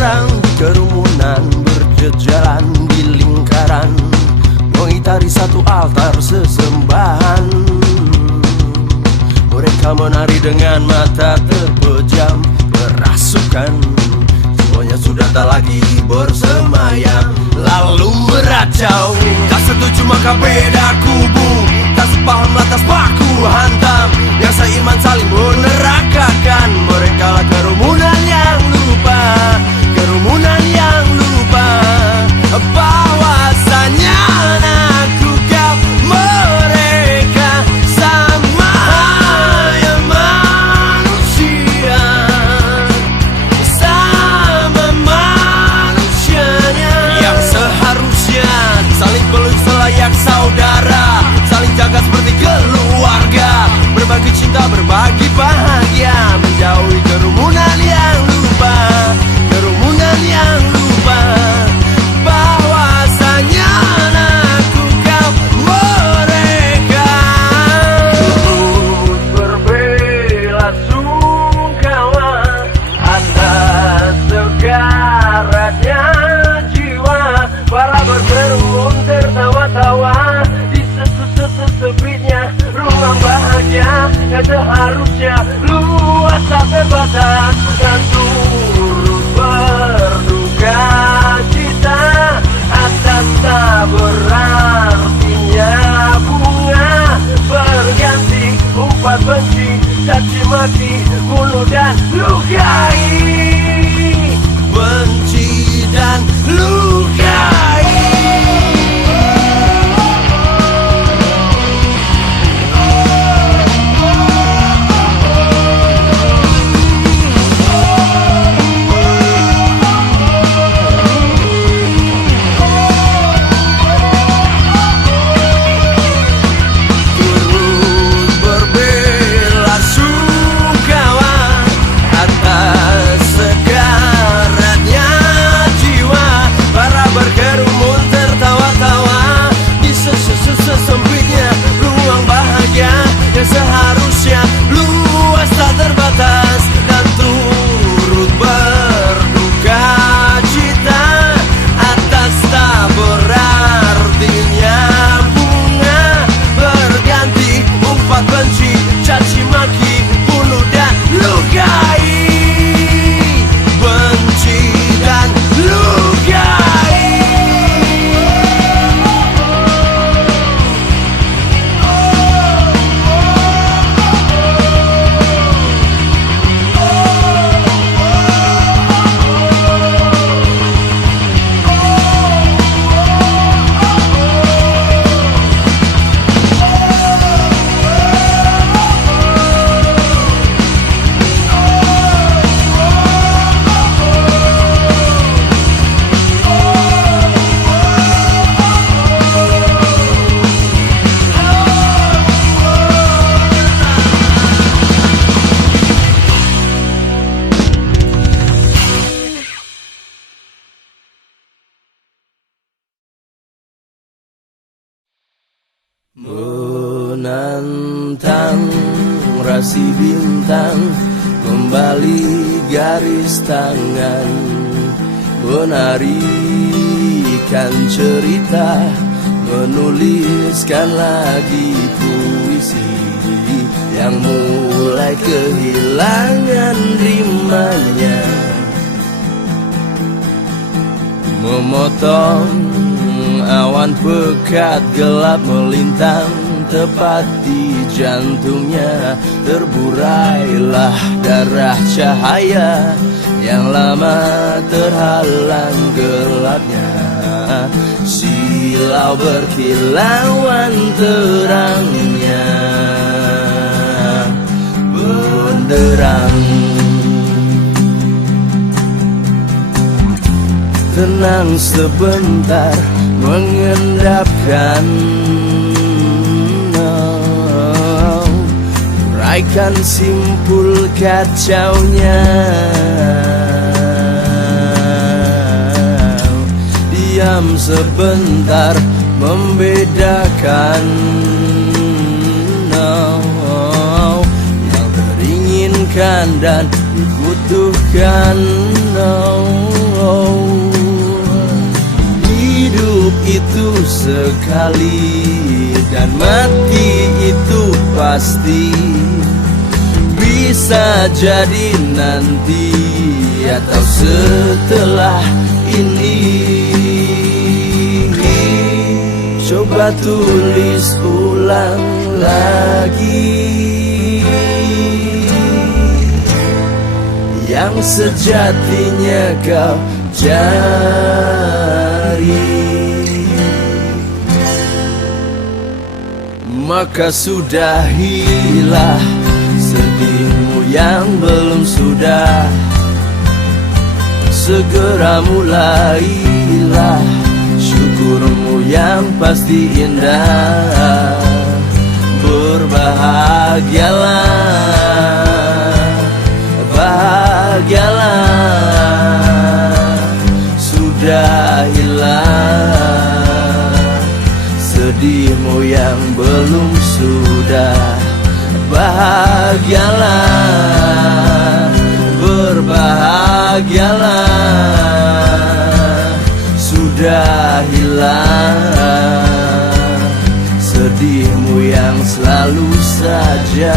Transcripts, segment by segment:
orang kerumunan berjejalan di lingkaran, mengitari satu altar sesembahan. Mereka menari dengan mata terpejam, kerasukan semuanya sudah tak lagi bersemayam, lalu meracau. Tak setuju maka beda kubu, tak sepaham lantas baku hantam. Yang seiman saling menerakakan, mereka lah kerumunan yang lupa, kerumunan yang lupa bahwasanya aku kau mereka sama ya manusia, sama manusianya yang seharusnya saling peluk selayak saudara, saling jaga seperti keluarga, berbagi cinta, berbagi bahagia, menjauhi kerumunan yang lupa, kerumunan yang lupa bahwasanya aku kau mereka. Turut berbelasungkawa atas sekaratnya jiwa, para berkerumun tertawa-tawa di sesepitnya ruang bahagia yang seharusnya luas tak terbatas, dan turut berduka cita atas tak berartinya bunga berganti umpat benci, caci maki, bunuh dan lukai, benci dan lukai. Seharusnya luas tak terbatas, dan turut berduka cita atas tak berartinya bunga berganti umpat benci, caci maki, bunuh dan lukai, benci dan lukai. Menantang rasi bintang, membalik garis tangan, menarikan cerita, menuliskan lagi puisi yang mulai kehilangan rimanya, memotong awan pekat gelap melintang tepat di jantungnya, terburailah darah cahaya yang lama terhalang gelapnya, silau berkilauan terangnya, benderang. Tenang sebentar, mengendapkan, uraikan simpul kacaunya, diam sebentar, membedakan yang teringinkan dan dibutuhkan. sekali, dan mati itu pasti. Bisa jadi nanti atau setelah ini. Coba tulis ulang lagi yang sejatinya kau cari. Maka sudahilah sedihmu yang belum sudah. Segera mulailah syukurmu yang pasti indah. Berbahagialah, bahagialah. Sudahilah sedihmu yang belum sudah. Bahagialah, berbahagialah. Sudahilah sedihmu yang selalu saja.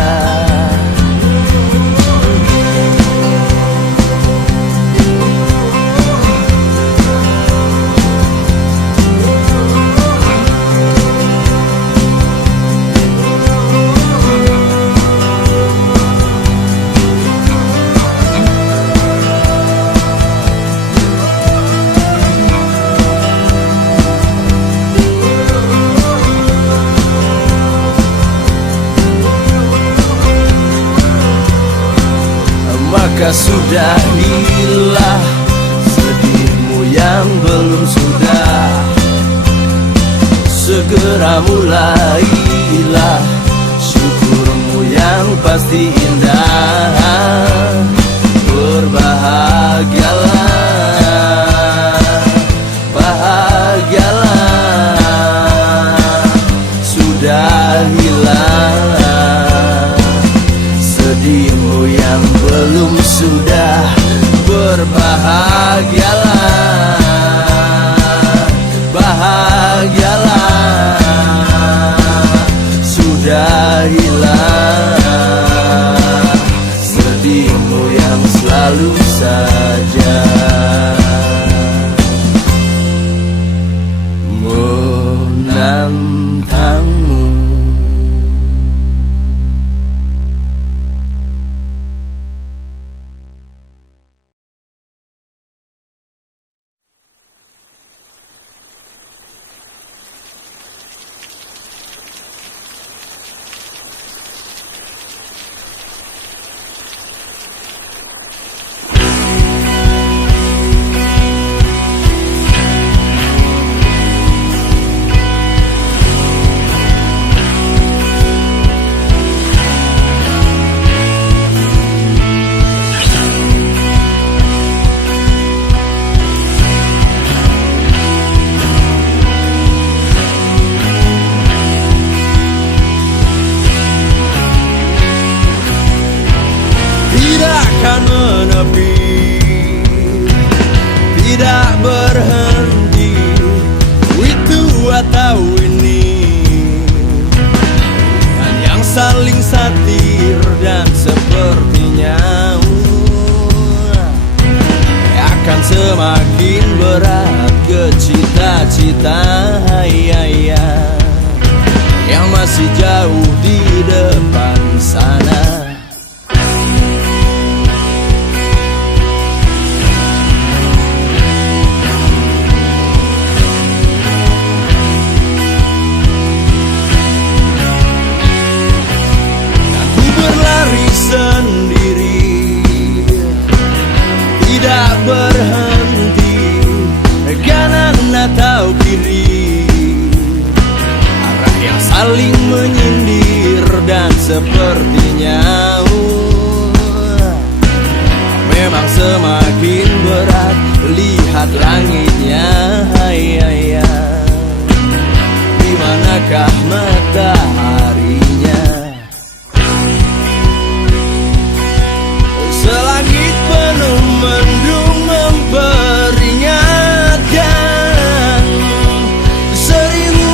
Maka sudahilah sedihmu yang belum sudah. Segera mulailah syukurmu yang pasti indah. Berbahagialah, bahagialah. Sudahilah sedihmu yang belum sudah. Berbahagialah, bahagialah. Sudahilah sedihmu yang selalu saja. Menantangmu. Akan menepi, tidak berhenti, itu atau ini, dan yang saling satir dan sepertinya akan semakin berat ke cita-cita yang masih jauh di depan sana. Sendiri, tidak berhenti, kanan atau kiri, arah yang saling menyindir dan sepertinya memang semakin berat. Lihat langitnya, di manakah mataharinya? Selangit penuh mendung memperingatkan, 1000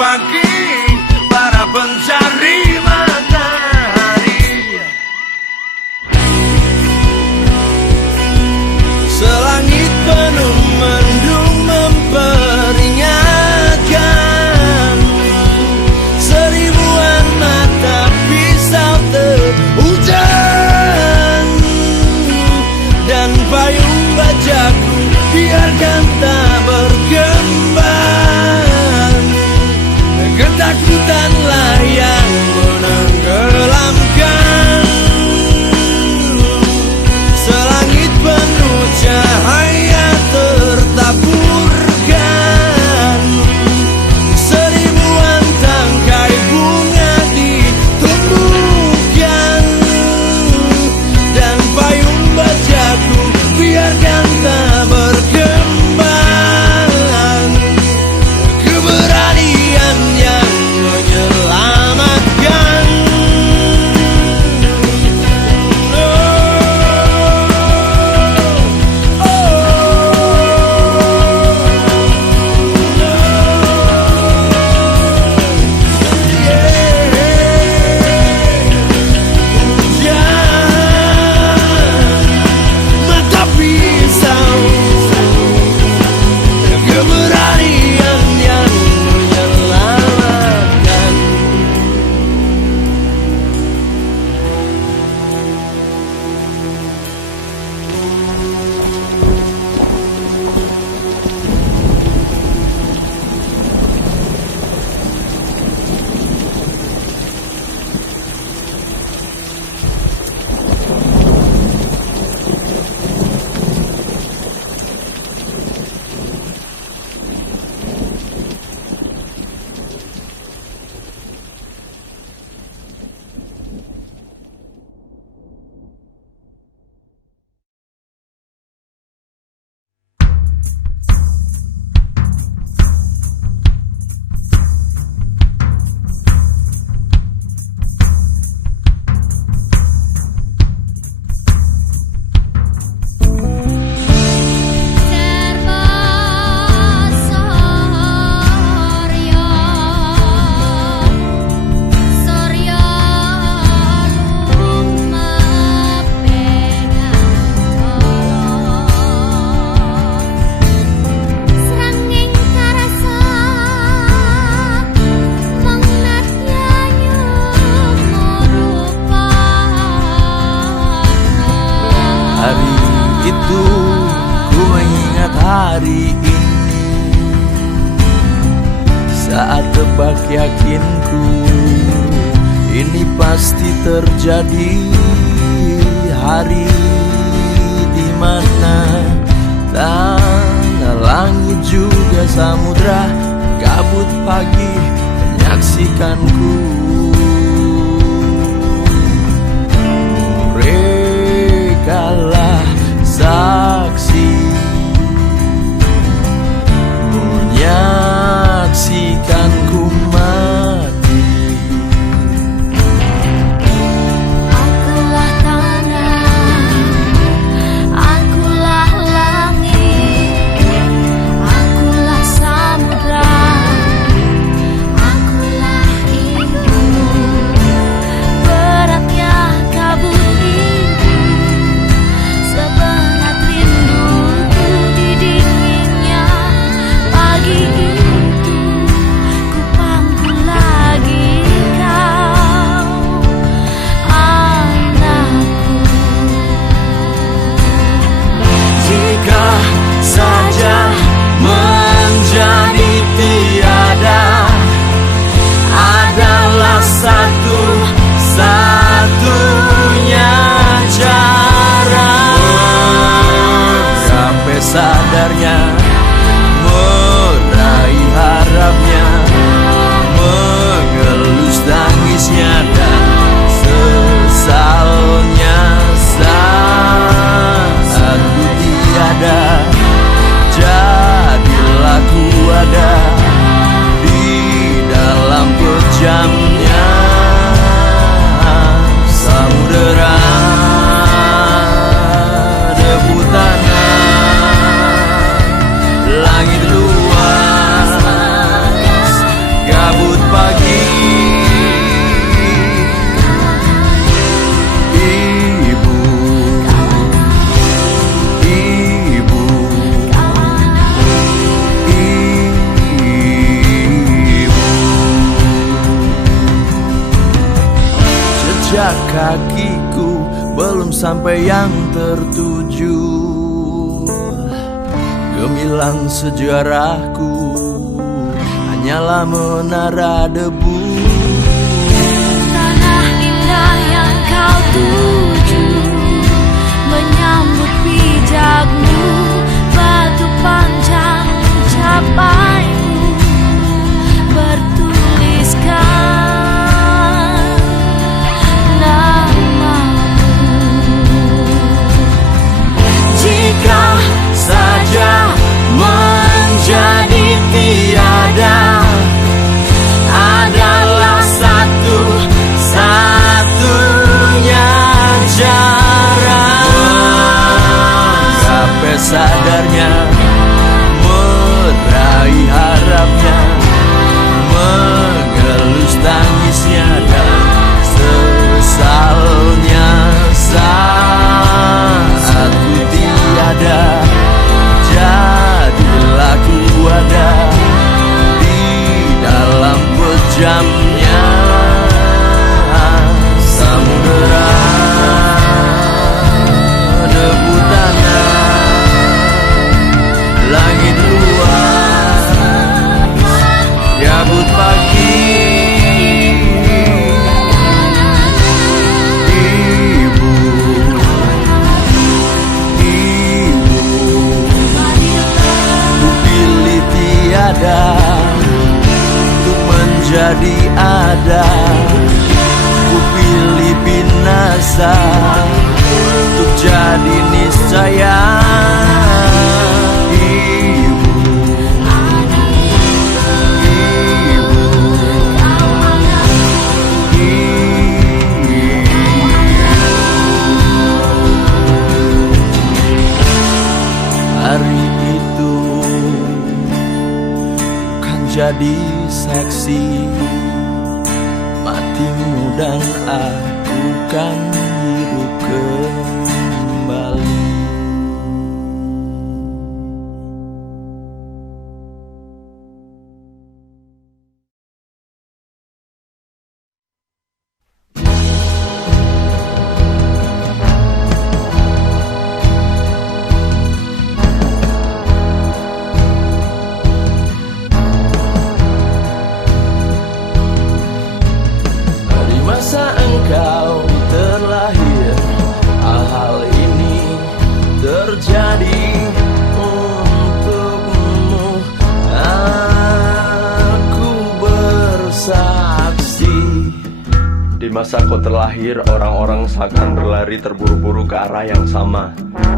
bagi para pencari matahari. Selangit penuh mendung memperingatkan, seribuan mata pisau terhujan, dan payung bajaku biarkan tak berkembang. Ketakutanlah yang menenggelamkan. Selangit penuh cahaya tertaburkan, seribuan tangkai bunga ditumbuhkan, dan payung bajaku biarkan tak berkembang. Keberanian yang menyelamatkan. Mata pisau, keberanian yang menyelamatkan. Hari itu ku mengingat hari ini, saat tebak yakinku ini pasti terjadi. Hari di mana tanah, langit juga samudra kabut pagi menyaksikanku. Merekalah saksi menyaksikanku mati. Akulah tanah, akulah langit, akulah samudra, akulah ibu. jejak kakiku belum sampai yang tertuju. Gemilang sejarahku hanyalah menara debu. Tanah indah yang kau tuju menyambut pijakmu, batu panjang mencapaimu, bertuliskan namamu. Jika saja menjadi tiada adalah satu-satunya cara. Sampai sadarnya meraih harapnya, mengelus tangisnya dan sesalnya saat ku tiada. Jadilah ku ada di dalam pejamnya samudera debu tanah, langit luas, kabut pagi. Untuk menjadi ada, ku pilih binasa untuk jadi niscaya. Hari itu jadi saksi matimu dan aku kan hidup kembali. Masa engkau terlahir, hal ini terjadi untukmu. Aku bersaksi. Di masa kau terlahir, orang-orang seakan berlari terburu-buru ke arah yang sama,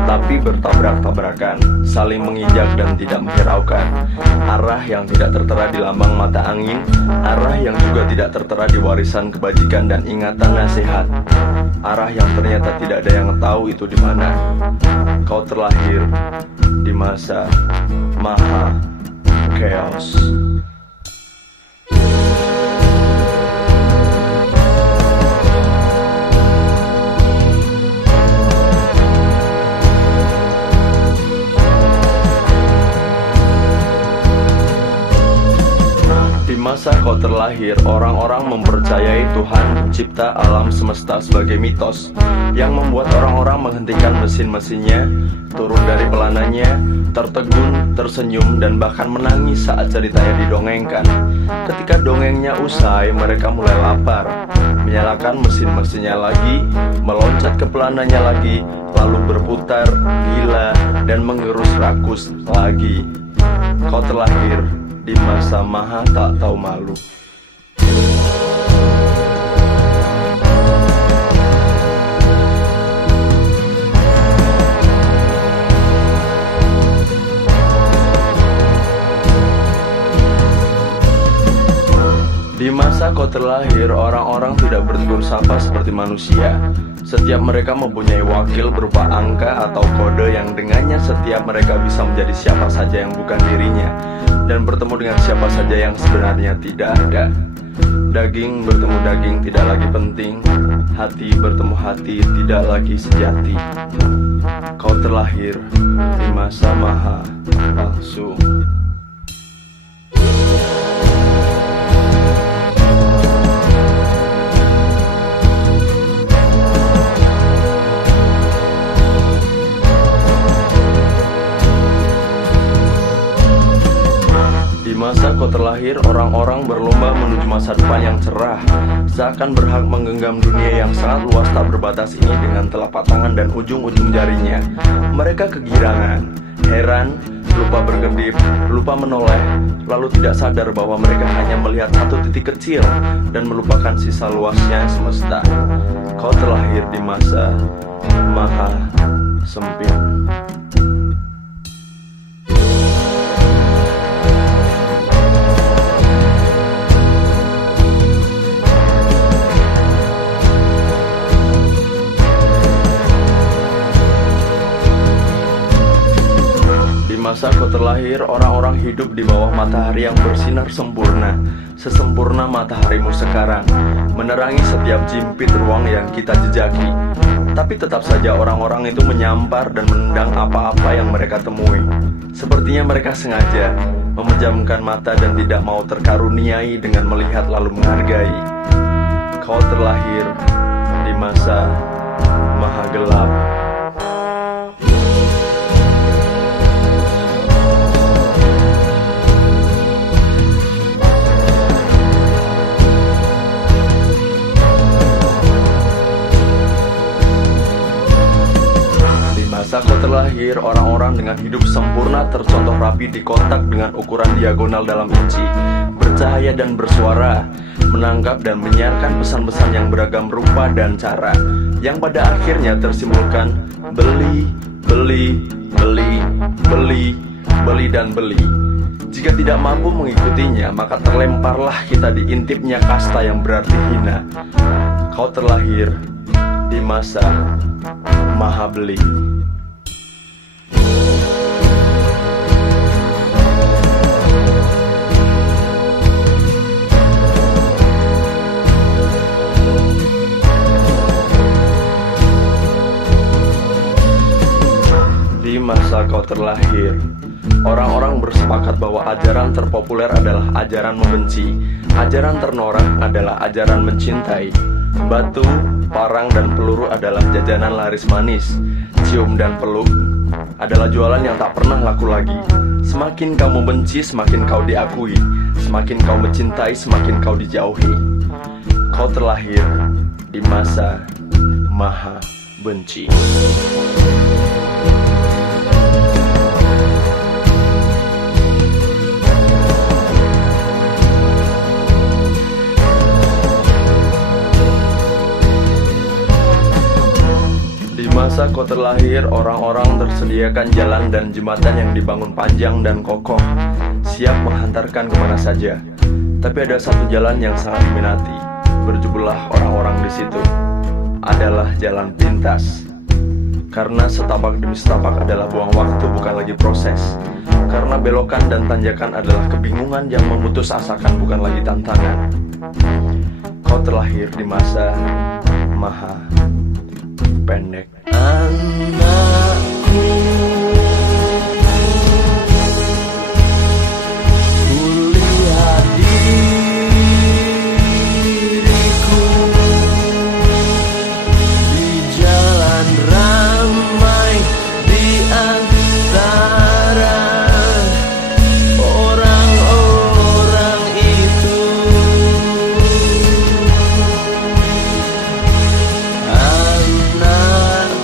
tapi bertabrak-tabrakan, saling menginjak dan tidak menghiraukan. Arah yang tidak tertera di lambang mata angin, arah yang juga tidak tertera di warisan kebajikan dan ingatan nasihat. Arah yang ternyata tidak ada yang tahu itu di mana. Kau terlahir di masa maha chaos. Di masa kau terlahir, orang-orang mempercayai Tuhan pencipta alam semesta sebagai mitos yang membuat orang-orang menghentikan mesin-mesinnya, turun dari pelananya, tertegun, tersenyum, dan bahkan menangis saat ceritanya didongengkan. Ketika dongengnya usai, mereka mulai lapar, menyalakan mesin-mesinnya lagi, meloncat ke pelananya lagi, lalu berputar, gila, dan mengerus rakus lagi. Kau terlahir di masa maha tak tahu malu. Di masa kau terlahir, orang-orang tidak bertegur sapa seperti manusia. Setiap mereka mempunyai wakil berupa angka atau kode yang dengannya setiap mereka bisa menjadi siapa saja yang bukan dirinya, dan bertemu dengan siapa saja yang sebenarnya tidak ada. Daging bertemu daging tidak lagi penting, hati bertemu hati tidak lagi sejati. Kau terlahir di masa maha palsu. terlahir, orang-orang berlomba menuju masa depan yang cerah, seakan berhak menggenggam dunia yang sangat luas tak berbatas ini dengan telapak tangan dan ujung-ujung jarinya. Mereka kegirangan, heran, lupa berkedip, lupa menoleh, lalu tidak sadar bahwa mereka hanya melihat satu titik kecil dan melupakan sisa luasnya semesta. Kau terlahir di masa maha sempit. Di masa kau terlahir, orang-orang hidup di bawah matahari yang bersinar sempurna, sesempurna mataharimu sekarang, menerangi setiap jimpit ruang yang kita jejaki. Tapi tetap saja orang-orang itu menyampar dan menendang apa-apa yang mereka temui. Sepertinya mereka sengaja memejamkan mata dan tidak mau terkaruniai dengan melihat lalu menghargai. Kau terlahir di masa maha gelap. Saat kau terlahir, orang-orang dengan hidup sempurna tercontoh rapi di kotak dengan ukuran diagonal dalam inci, bercahaya dan bersuara, menangkap dan menyiarkan pesan-pesan yang beragam rupa dan cara, yang pada akhirnya tersimpulkan beli, beli, beli, beli, beli, dan beli. Jika tidak mampu mengikutinya, maka terlemparlah kita diintipnya kasta yang berarti hina. Kau terlahir di masa maha beli. Di masa kau terlahir, orang-orang bersepakat bahwa ajaran terpopuler adalah ajaran membenci, ajaran ternorak adalah ajaran mencintai. Batu, parang, dan peluru adalah jajanan laris manis. Cium dan peluk adalah jualan yang tak pernah laku lagi. Semakin kau membenci, semakin kau diakui. Semakin kau mencintai, semakin kau dijauhi. Kau terlahir di masa maha benci. Di masa kau terlahir, orang-orang tersediakan jalan dan jembatan yang dibangun panjang dan kokoh, siap menghantarkan kemana saja. Tapi ada satu jalan yang sangat diminati, berjubellah orang-orang di situ, adalah jalan pintas. Karena setapak demi setapak adalah buang waktu, bukan lagi proses. Karena belokan dan tanjakan adalah kebingungan yang memutus asakan, bukan lagi tantangan. Kau terlahir di masa maha pendek. Anakku, kulihat diriku di jalan ramai, di antara orang-orang itu. Anakku,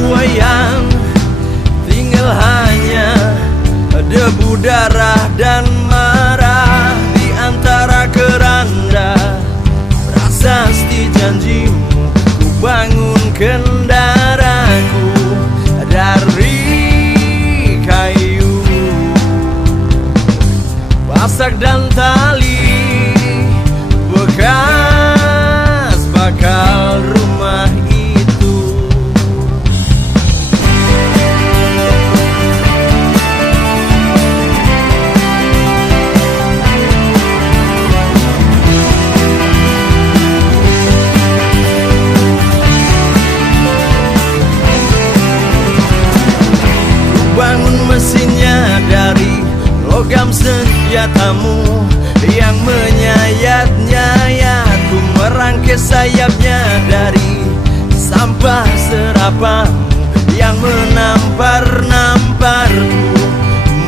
jiwa yang tinggal hanya debu, darah, dan marah. Di antara keranda prasasti janjimu, ku bangunkan daraku dari kayu, pasak dan tali bekas bakal rumah itu. Bangun mesinnya dari logam senjatamu yang menyayat-nyayat. Ku merangkai sayapnya dari sampah serapanmu yang menampar-namparku,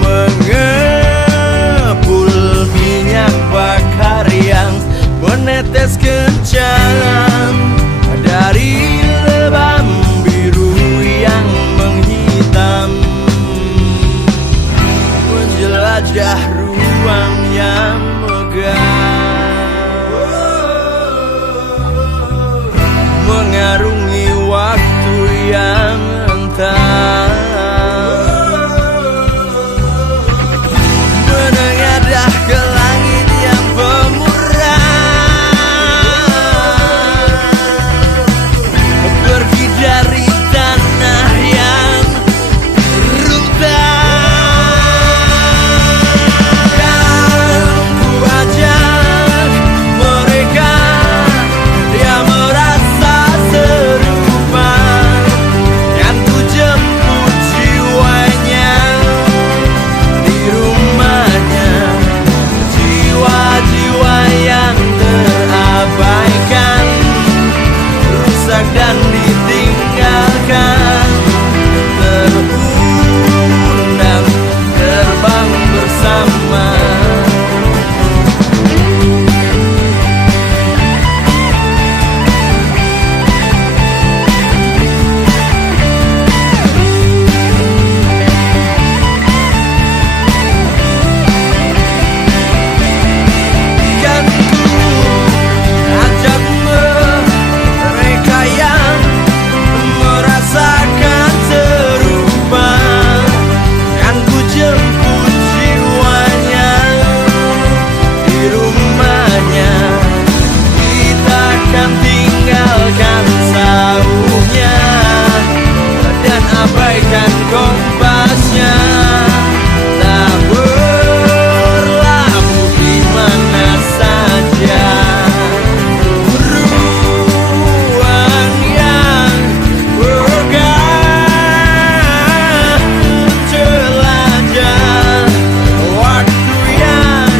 mengepul minyak bakar yang menetes kencang dari lebam biru yang menghitam, menjelajah ruang yang megah, mengarungi waktu yang entah, menengadah ke langit yang pemurah, pergi dari tanah yang runtuh. Dan ditinggalkan, terundang terbang bersama. Kan ku ajak mereka yang merasakan serupa, kan ku jemput jiwanya di rumahnya. Kita akan tinggalkan sauhnya dan abaikan kompasnya. Tak berlabuh di mana saja, ruang yang megah, jelajah waktu yang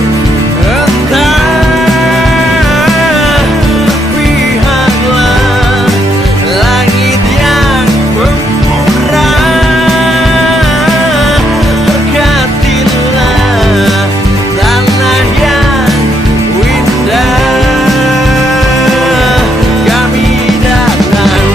entah. Lihatlah langit yang pemurah, dekatilah tanah yang indah. Kami datang.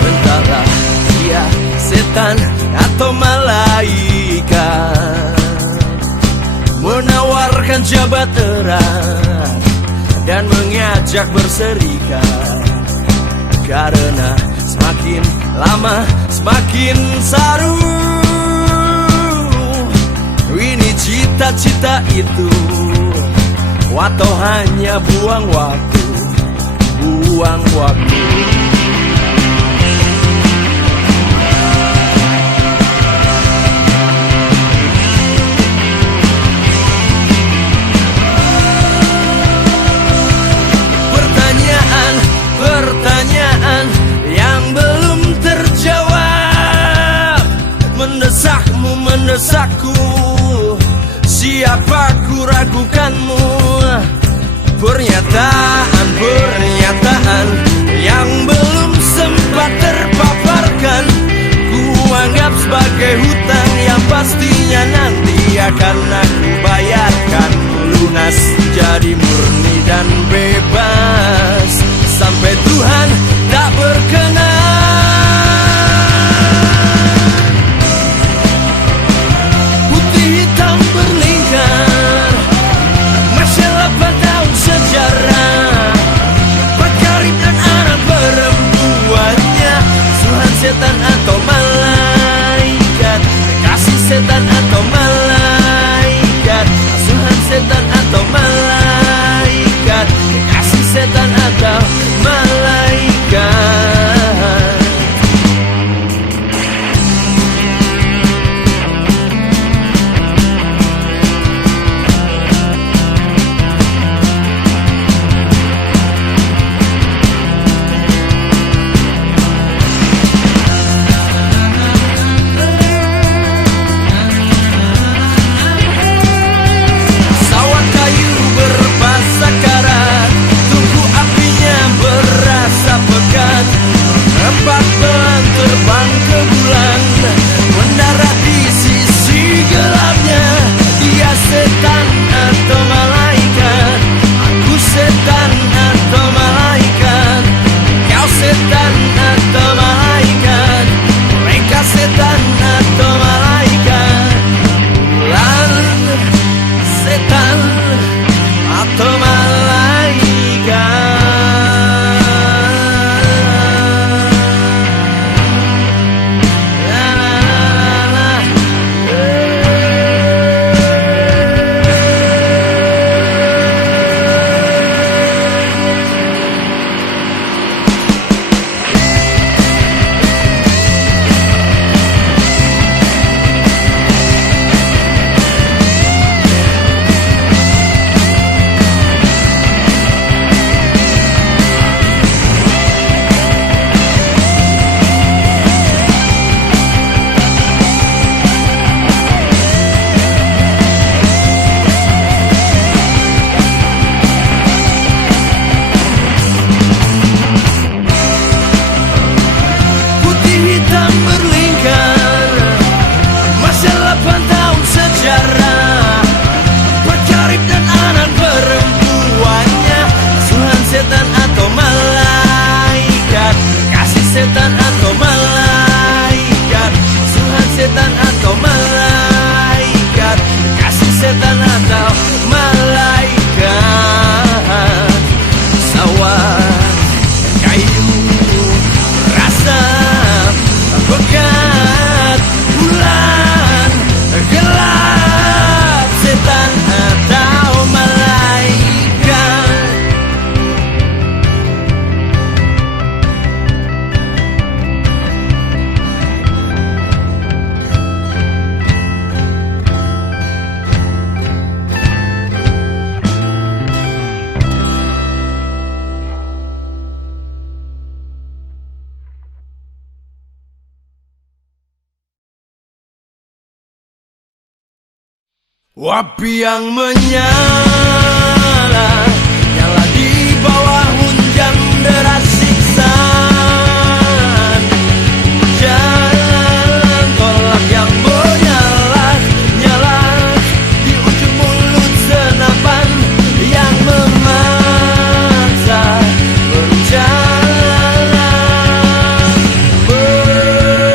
Entahlah dia setan atau malaikat, menawarkan jabat erat dan mengajak berserikat. Karena semakin lama semakin saru, ini cita-cita itu, atau hanya buang waktu, buang waktu. Pertanyaan yang belum terjawab, mendesakmu, mendesakku. Siapa ku ragukanmu? Pernyataan yang belum sempat terpaparkan, ku anggap sebagai hutang yang pastinya nanti akan aku bayarkan. Lunas, jadi murni dan bebas sampai Tuhan tak berkenan. Putih hitam berlingkar, masih 8 tahun sejarah. Pakarib dan anak perempuannya, Tuhan, setan atau malaikat, kasih setan atau malaikat, Tuhan, setan atau malaikat, kasih setan atau malaikat. Sawah kayu berbasah karat, tungku apinya berasa pekat. Empat belang terbang ke bulan, mendarat di sisi gelapnya. Dia setan atau malaikat, aku setan atau malaikat, kau setan atau malaikat, mereka setan atau malaikat. Bulan, setan atau malaikat. La, la, la, la. Putih hitam berlingkar, masih 8 tahun sejarah. Pacarib dan anak perempuannya, Tuhan, setan atau malaikat, kasih setan atau malaikat, Tuhan, setan atau malaikat, kasih setan atau malaikat. Sawah kayu rasa pekat, bulan gelap, setan atau malaikat. Api yang menyala, nyala di bawah hujan deras siksaan. Jalan tolak yang menyala, nyala di ujung mulut senapan yang memaksa berjalan. Menyerahlah.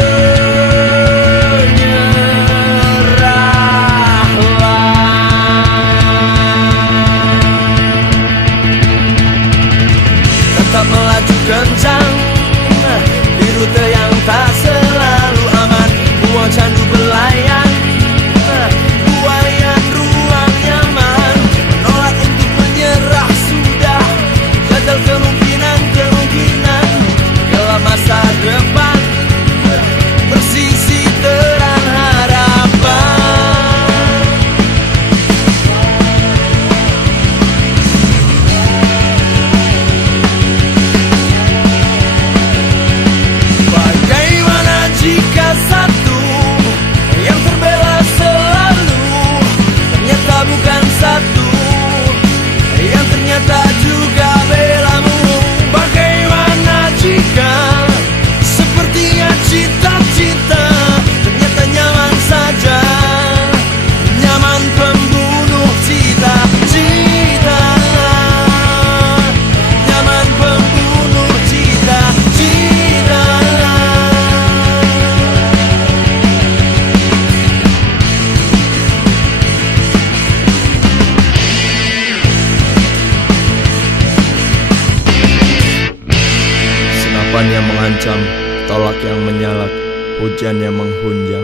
terancam, tolak yang menyalak, hujan yang menghunjam.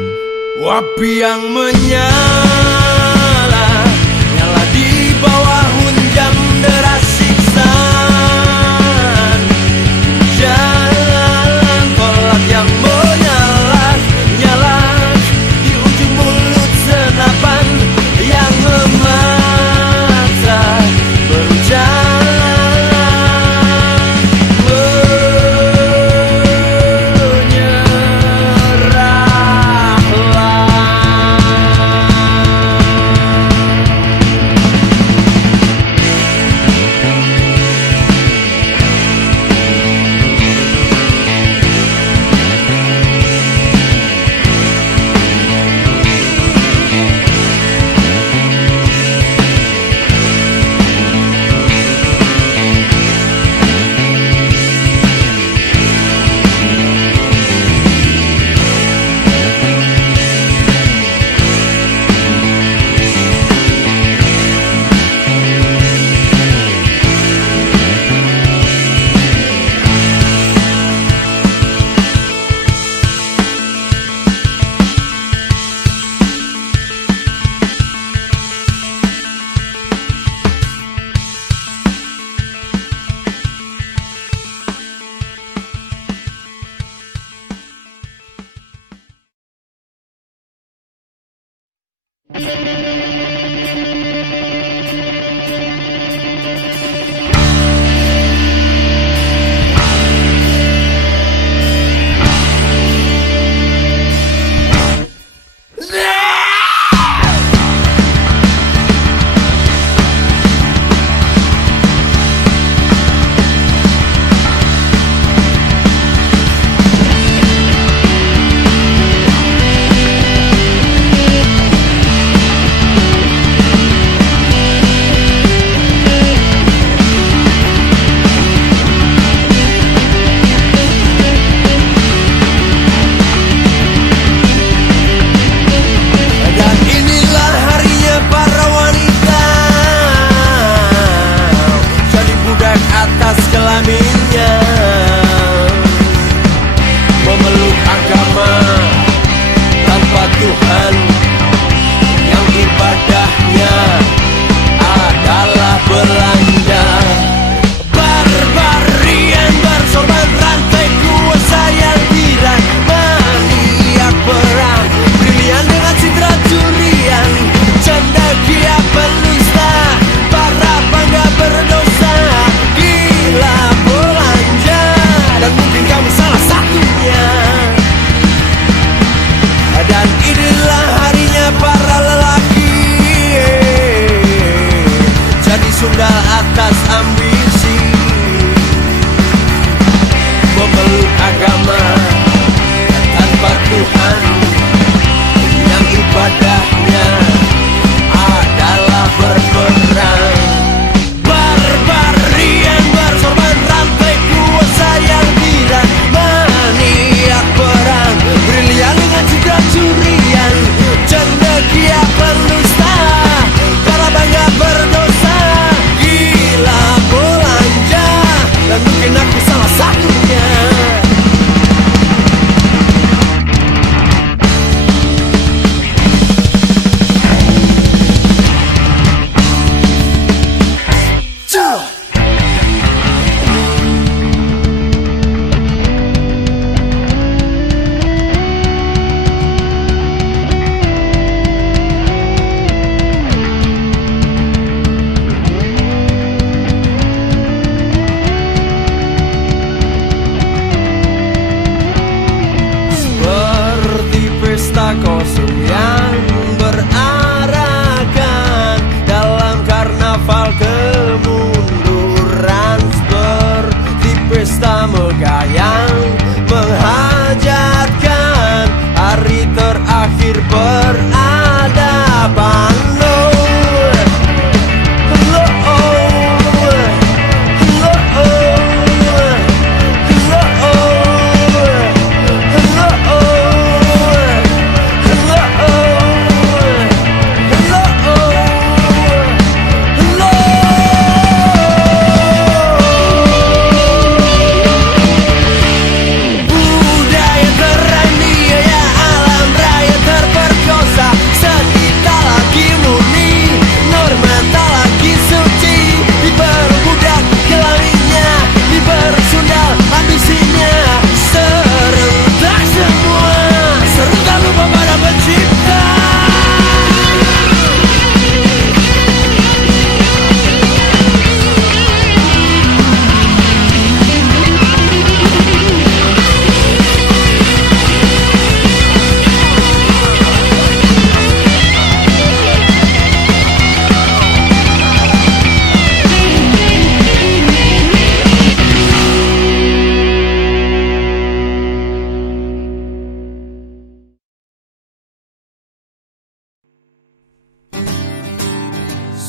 Api yang menyala, nyala di bawah hunjam deras siksaan. Jalan tolak yang menyala, nyala di ujung mulut senapan yang memaksa berjalan. Sundal atas ambisi, memeluk agama tanpa Tuhan yang ibadahnya adalah berperang. Barbarian bersorban rantai kuasa yang tiran, maniak perang, brilian dengan citra curian, cendekia pendusta, para bangga berdosa. Gila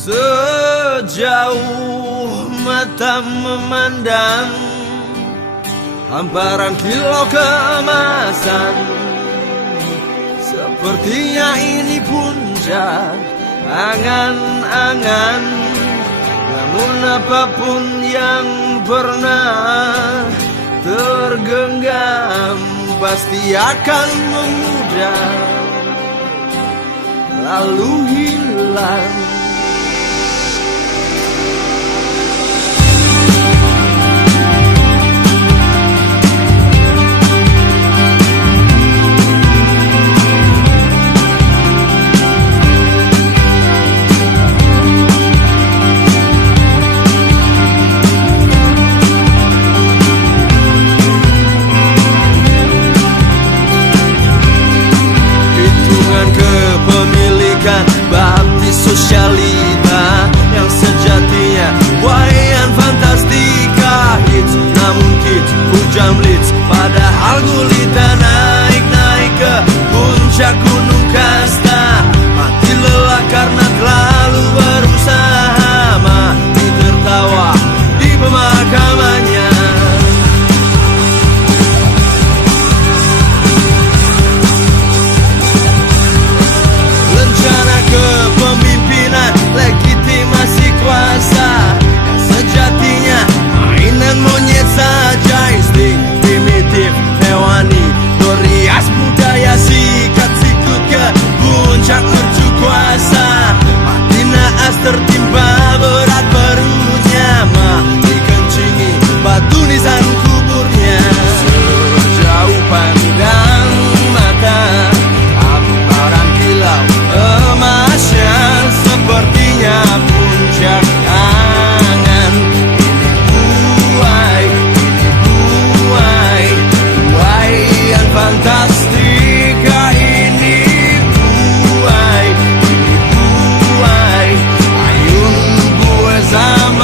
Sejauh mata memandang hamparan kilau keemasan, sepertinya ini puncak angan-angan. Namun apapun yang pernah tergenggam pasti akan memudar lalu hilang. Kepemilikan baptis sosialita yang sejatinya wayan fantastika, hits namun kids hujam leads, padahal gulita naik ke puncak gunung kasta. Mati lelah karena terlalu berusaha, mati tertawa di pemakamannya. Kepemimpinan, legitimasi kuasa yang sejatinya mainan monyet saja. Insting primitif, hewani, berhias budaya, sikat sikut ke puncak mercu kuasa. Mati naas tertimpa berat perutnya, mati kencingi batu nisan kuburnya. Sejauh pandang mata hamparan kilau emasnya, sepertinya puncak angan. Ini buai yang fantastika. Ini buai ayun buai zaman.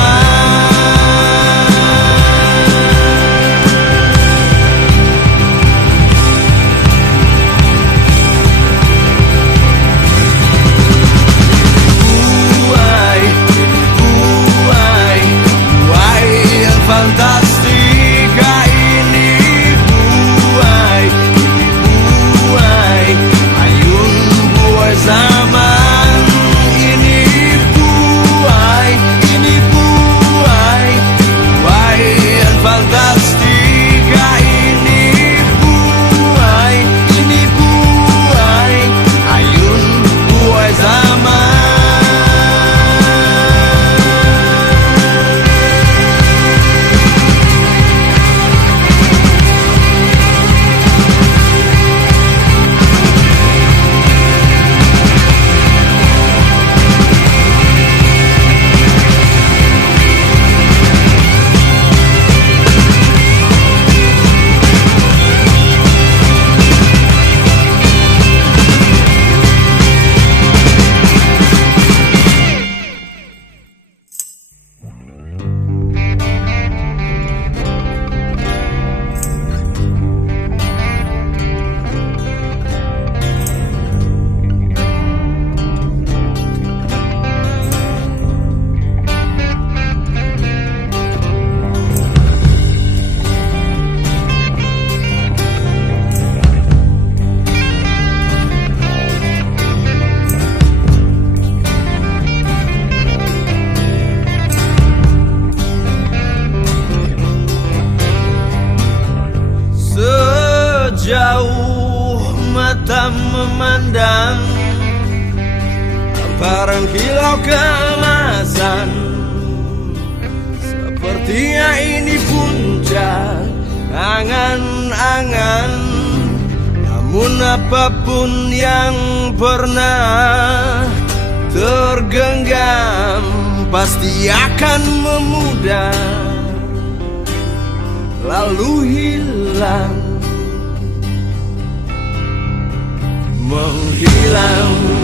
Fantastika, ini buai ayun buai zaman. Ini buai yang fantastika. Ini buai ayun buai zaman. Sejauh mata memandang hamparan kilau keemasan, sepertinya ini puncak angan-angan. Namun apapun yang pernah tergenggam pasti akan memudar lalu hilang, menghilang.